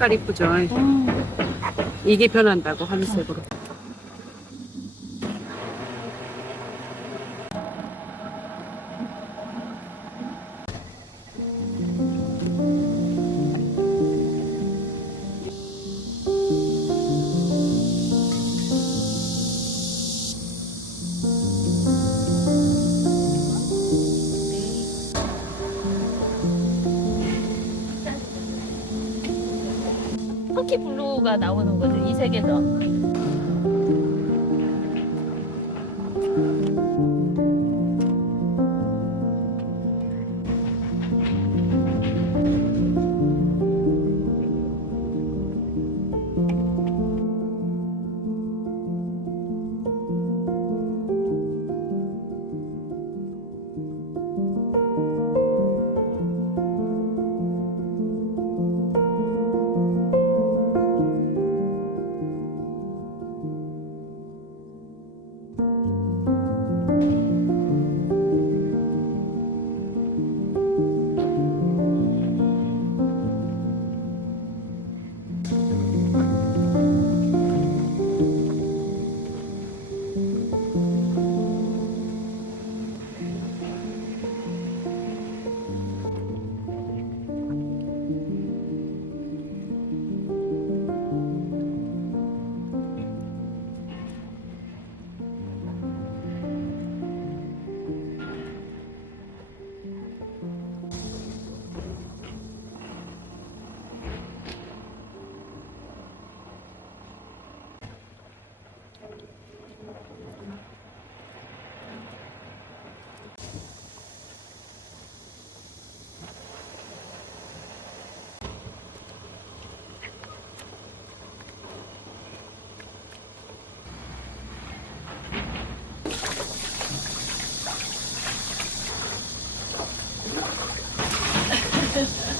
색깔 이쁘죠? 이게 변한다고 하늘색으로. 터키 블루가 나오는 거지, 이 색에서.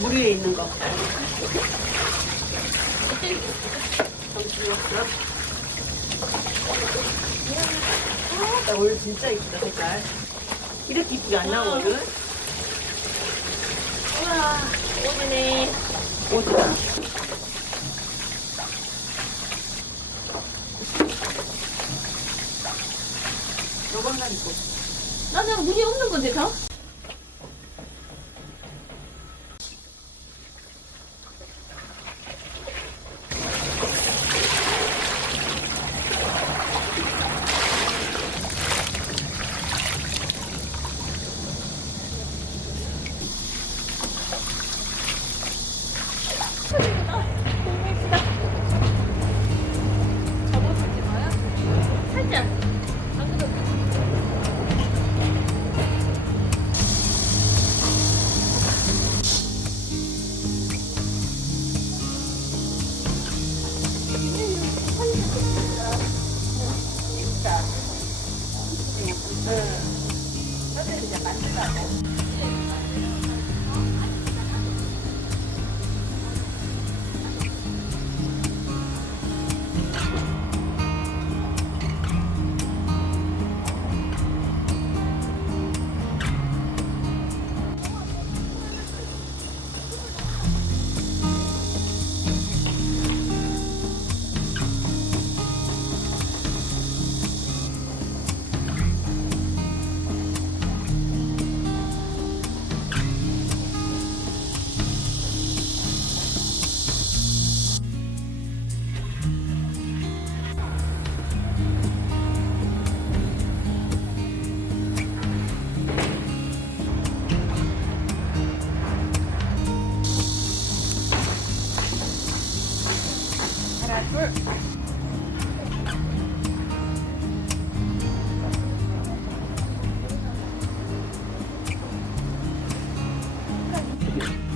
물 위에 있는 거. 나 오늘 진짜 이쁘다, 색깔. 이렇게 이쁘게 안 나오거든? 우와, 오지네. 옷이다. 요것만 입고. 나는 물이 없는 건데, 다? 너무 예쁘다. 접어서 찍어요? 살짝. 안 그래도.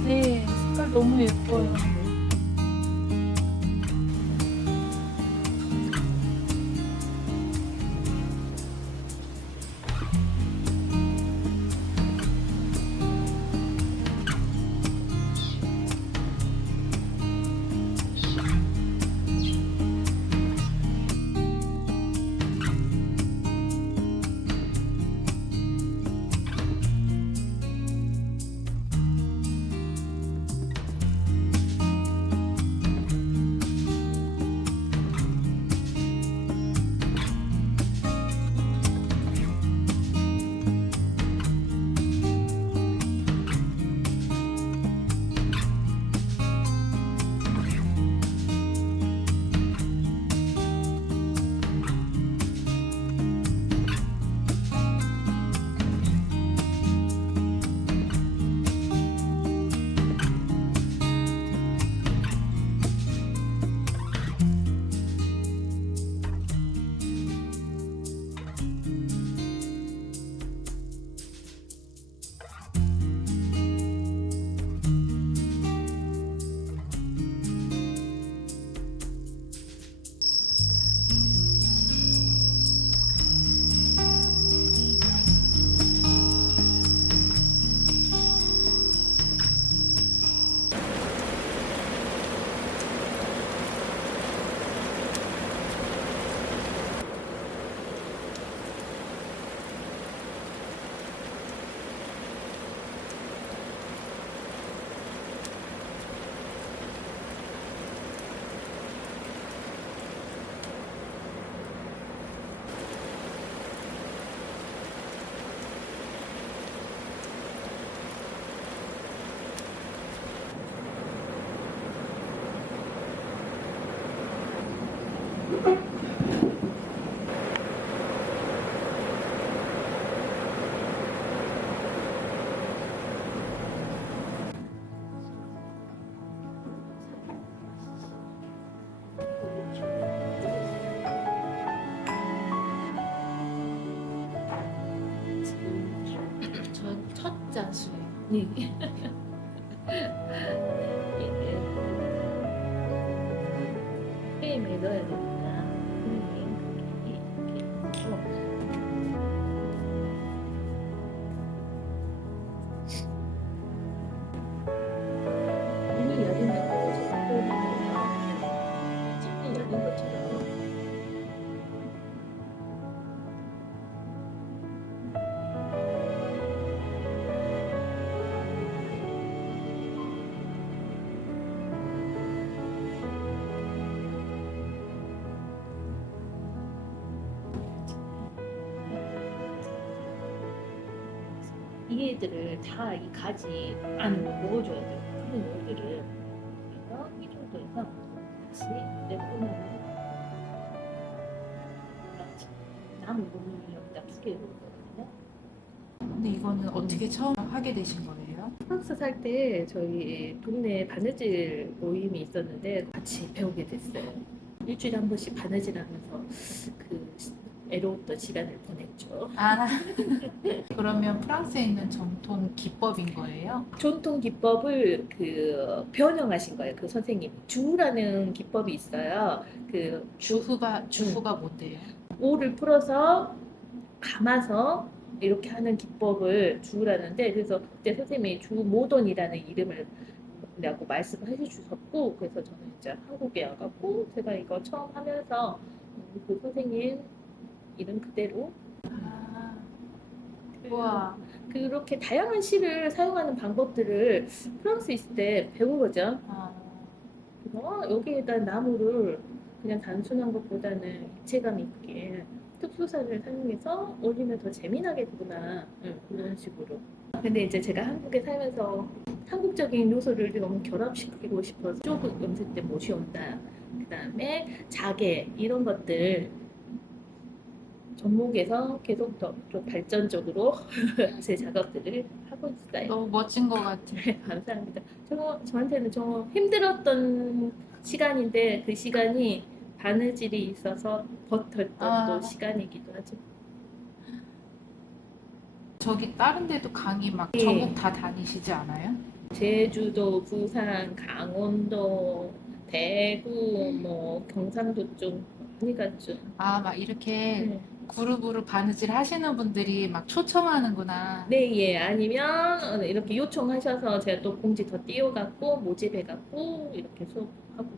네, 색깔 너무 예뻐요. 저첫 잔수예요. 네. 게임에 넣어야 되니까 이렇게 해서 문이 열린다고 제가 또 창이 열린 것처럼 이 애들을 다 이 가지 안으로 넣어줘야 돼요. 그러면 여기를 우리가 이 정도에서 다시 내보내면 남은 부분을 여기다 두 개를 넣거든요. 근데 이거는 어떻게 처음 하게 되신 거예요? 프랑스 살 때 저희 동네 바느질 모임이 있었는데 같이 배우게 됐어요. 일주일에 한 번씩 바느질하면서 그 애로웠던 시간을 보냈죠. 아, 그러면 프랑스에 있는 전통 기법인 거예요? 전통 기법을 그 변형하신 거예요. 그 선생님이 주라는 기법이 있어요. 그 주후가 뭔데요? 오를 풀어서 감아서 이렇게 하는 기법을 주라는데 그래서 그때 선생님이 주 모던이라는 이름을 라고 말씀을 해주셨고 그래서 저는 이제 한국에 와갖고 제가 이거 처음 하면서 그 선생님 이름 그대로 아, 우와. 그렇게 다양한 실을 사용하는 방법들을 프랑스 있을 때 배운 거죠. 아, 그래서 여기에다 나무를 그냥 단순한 것보다는 입체감 있게 특수사를 사용해서 올리면 더 재미나게 되구나. 그런 식으로. 근데 이제 제가 한국에 살면서 한국적인 요소를 너무 결합시키고 싶어서 조금 염색 때 모셔온다. 그 다음에 자개 이런 것들 접목해서 계속 더 좀 발전적으로 제 작업들을 하고 있어요. 너무 멋진 것 같아요. 네, 감사합니다. 저한테는 좀 힘들었던 시간인데 그 시간이 바느질이 있어서 버텼던 아. 또 시간이기도 하죠. 저기 다른 데도 강의 막 예. 전국 다 다니시지 않아요? 제주도, 부산, 강원도, 대구, 뭐 경상도 쪽 많이 갔죠. 아, 막 이렇게 네. 그룹으로 바느질 하시는 분들이 막 초청하는구나. 네, 예. 아니면 이렇게 요청하셔서 제가 또 공지 더 띄워갖고 모집해갖고 이렇게 수업하고